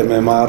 MMR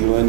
UN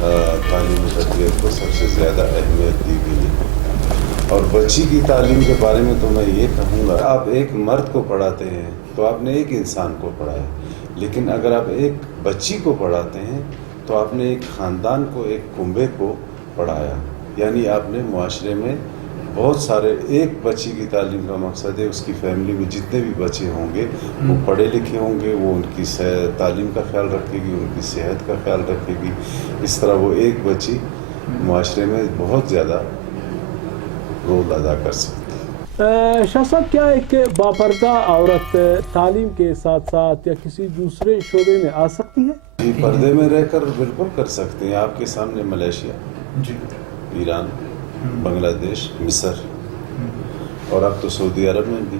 تعلیمی تربیت کو سب سے زیادہ اہمیت دی گئی ہے. اور بچی کی تعلیم کے بارے میں تو میں یہ کہوں گا، آپ ایک مرد کو پڑھاتے ہیں تو آپ نے ایک انسان کو پڑھایا، لیکن اگر آپ ایک بچی کو پڑھاتے ہیں تو آپ نے ایک خاندان کو، ایک کنبے کو پڑھایا. یعنی آپ نے معاشرے میں بہت سارے، ایک بچی کی تعلیم کا مقصد ہے اس کی فیملی میں جتنے بھی بچے ہوں گے وہ پڑھے لکھے ہوں گے، وہ ان کی تعلیم کا خیال رکھے گی، ان کی صحت کا خیال رکھے گی. اس طرح وہ ایک بچی معاشرے میں بہت زیادہ رول ادا کر سکتی ہے. شاہ صاحب، کیا ایک باپردہ عورت تعلیم کے ساتھ ساتھ یا کسی دوسرے شعبے میں آ سکتی ہے؟ جی، پردے میں رہ کر بالکل کر سکتے ہیں. آپ کے سامنے ملیشیا، ایران، بنگلہ دیش، مصر اور اب تو سعودی عرب میں بھی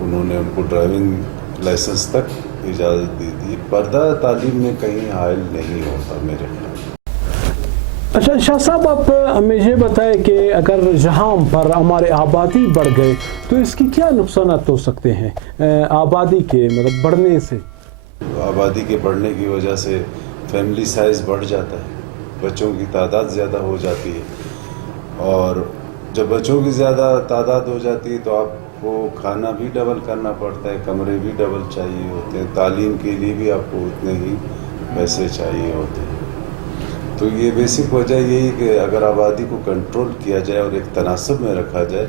انہوں نے ان کو ڈرائیونگ لائسنس تک اجازت دی تھی. پردہ تعلیم میں کہیں حائل نہیں ہوتا میرے خیال. اچھا شاہ صاحب، آپ ہمیں یہ بتائیں کہ اگر جہاں پر ہمارے آبادی بڑھ گئے تو اس کی کیا نقصانات ہو سکتے ہیں آبادی کے مطلب بڑھنے سے؟ آبادی کے بڑھنے کی وجہ سے فیملی سائز بڑھ جاتا ہے، بچوں کی تعداد زیادہ ہو جاتی ہے، اور جب بچوں کی زیادہ تعداد ہو جاتی ہے تو آپ کو کھانا بھی ڈبل کرنا پڑتا ہے، کمرے بھی ڈبل چاہیے ہوتے ہیں، تعلیم کے لیے بھی آپ کو اتنے ہی پیسے چاہیے ہوتے ہیں. تو یہ بیسک وجہ یہی کہ اگر آبادی کو کنٹرول کیا جائے اور ایک تناسب میں رکھا جائے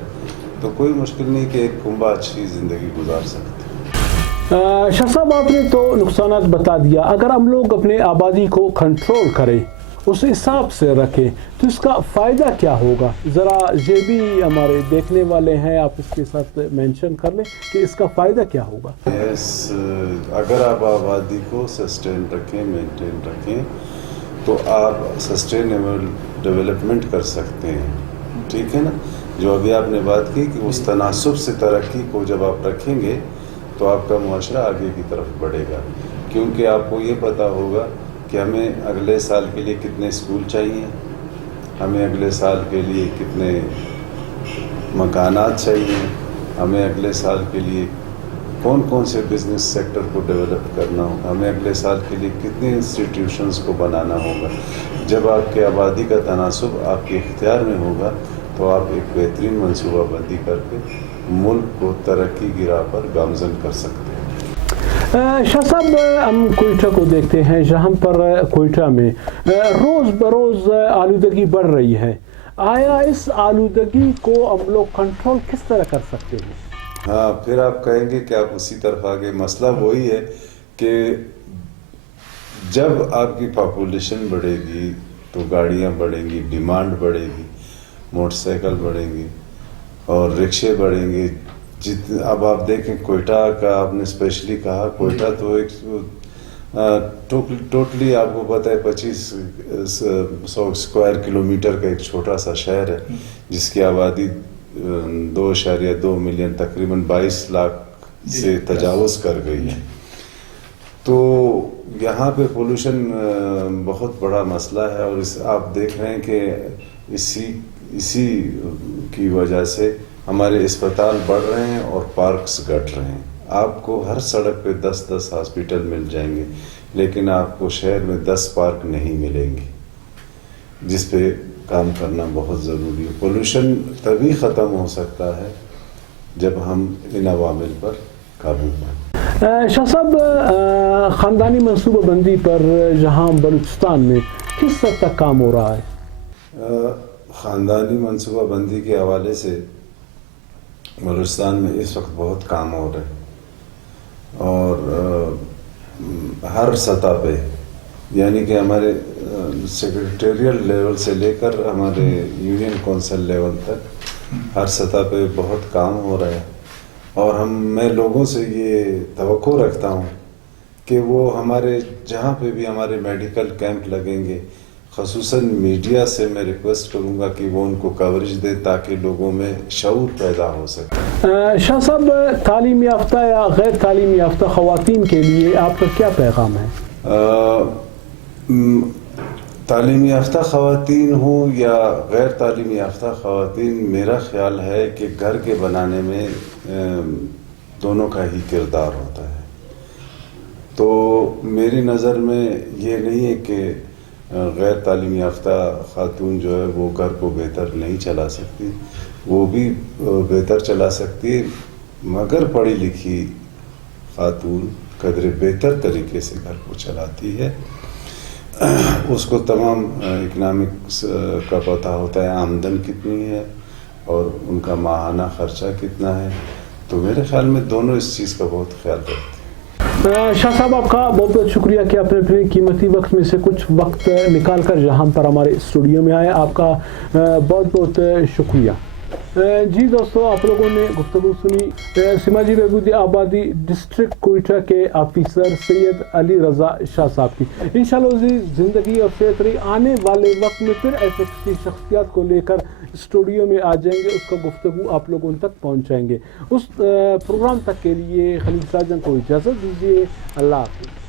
تو کوئی مشکل نہیں کہ ایک کنبہ اچھی زندگی گزار سکتے ہیں. شاہ صاحب، آپ نے تو نقصانات بتا دیا. اگر ہم لوگ اپنے آبادی کو کنٹرول کریں، اس حساب سے رکھیں، تو اس کا فائدہ کیا ہوگا؟ ذرا یہ بھی ہمارے دیکھنے والے ہیں، آپ اس کے ساتھ مینشن کر لیں کہ اس کا فائدہ کیا ہوگا. اگر آپ آبادی کو سسٹین رکھیں، مینٹین رکھیں تو آپ سسٹینیبل ڈیولپمنٹ کر سکتے ہیں. ٹھیک ہے نا؟ جو ابھی آپ نے بات کی کہ اس تناسب سے ترقی کو جب آپ رکھیں گے تو آپ کا معاشرہ آگے کی طرف بڑھے گا، کیونکہ آپ کو یہ پتہ ہوگا کہ ہمیں اگلے سال کے لیے کتنے اسکول چاہیے، ہمیں اگلے سال کے لیے کتنے مکانات چاہیے، ہمیں اگلے سال کے لیے کون کون سے بزنس سیکٹر کو ڈیولپ کرنا ہوگا، ہمیں اگلے سال کے لیے کتنے انسٹیٹیوشنز کو بنانا ہوگا. جب آپ کے آبادی کا تناسب آپ کے اختیار میں ہوگا تو آپ ایک بہترین منصوبہ بندی کر کے ملک کو ترقی کی راہ پر گامزن کر سکتے ہیں. شاہ صاحب، ہم کوئٹہ کو دیکھتے ہیں، جہاں پر کوئٹہ میں روز بروز آلودگی بڑھ رہی ہے. آیا اس آلودگی کو ہم لوگ کنٹرول کس طرح کر سکتے ہیں؟ ہاں، پھر آپ کہیں گے کہ آپ اسی طرف آگے. مسئلہ وہی ہے کہ جب آپ کی پاپولیشن بڑھے گی تو گاڑیاں بڑھیں گی، ڈیمانڈ بڑھے گی، موٹر سائیکل بڑھیں گی اور رکشے بڑھیں گے. اب آپ دیکھیں کوئٹہ کا آپ نے اسپیشلی کہا، کوئٹہ تو ایک ٹوٹلی آپ کو پتہ ہے 2500 اسکوائر کلومیٹر کا ایک چھوٹا سا شہر ہے جس کی آبادی 2.2 ملین، تقریباً 22 لاکھ سے تجاوز کر گئی ہے. تو یہاں پہ پولوشن بہت بڑا مسئلہ ہے، اور آپ دیکھ رہے ہیں کہ اسی کی وجہ سے ہمارے اسپتال بڑھ رہے ہیں اور پارکس گھٹ رہے ہیں. آپ کو ہر سڑک پہ 10 ہاسپٹل مل جائیں گے، لیکن آپ کو شہر میں 10 پارک نہیں ملیں گے، جس پہ کام کرنا بہت ضروری ہے. پولوشن تبھی ختم ہو سکتا ہے جب ہم ان عوامل پر قابو پائیں. شاہ صاحب، خاندانی منصوبہ بندی پر جہاں بلوچستان میں کس حد تک کام ہو رہا ہے؟ خاندانی منصوبہ بندی کے حوالے سے بلوچستان میں اس وقت بہت کام ہو رہا ہے، اور ہر سطح پہ، یعنی کہ ہمارے سیکریٹریل لیول سے لے کر ہمارے یونین کونسل لیول تک ہر سطح پہ بہت کام ہو رہا ہے. اور میں لوگوں سے یہ توقع رکھتا ہوں کہ وہ ہمارے جہاں پہ بھی ہمارے میڈیکل کیمپ لگیں گے، خصوصاً میڈیا سے میں ریکویسٹ کروں گا کہ وہ ان کو کوریج دے تاکہ لوگوں میں شعور پیدا ہو سکے. شاہ صاحب، تعلیم یافتہ یا غیر تعلیم یافتہ خواتین کے لیے آپ کا کیا پیغام ہے؟ تعلیم یافتہ خواتین ہوں یا غیر تعلیم یافتہ خواتین، میرا خیال ہے کہ گھر کے بنانے میں دونوں کا ہی کردار ہوتا ہے. تو میری نظر میں یہ نہیں ہے کہ غیر تعلیم یافتہ خاتون جو ہے وہ گھر کو بہتر نہیں چلا سکتی، وہ بھی بہتر چلا سکتی ہے، مگر پڑھی لکھی خاتون قدر بہتر طریقے سے گھر کو چلاتی ہے. اس کو تمام اکنامکس کا پتہ ہوتا ہے، آمدن کتنی ہے اور ان کا ماہانہ خرچہ کتنا ہے. تو میرے خیال میں دونوں اس چیز کا بہت خیال رکھتے ہیں. شاہ صاحب آپ کا بہت بہت شکریہ کہ آپ نے اپنے قیمتی وقت میں سے کچھ وقت نکال کر یہاں پر ہمارے اسٹوڈیو میں آئے. آپ کا بہت بہت شکریہ. جی دوستو، آپ لوگوں نے گفتگو سنی سماجی بہبودی آبادی ڈسٹرکٹ کوئٹہ کے آفیسر سید علی رضا شاہ صاحب کی. انشاءاللہ عزیز زندگی اور صحت رہی، آنے والے وقت میں پھر ایسے کسی شخصیات کو لے کر اسٹوڈیو میں آ جائیں گے، اس کا گفتگو آپ لوگوں تک پہنچائیں گے. اس پروگرام تک کے لیے خلیل ساجن کو اجازت دیجیے. اللہ حافظ.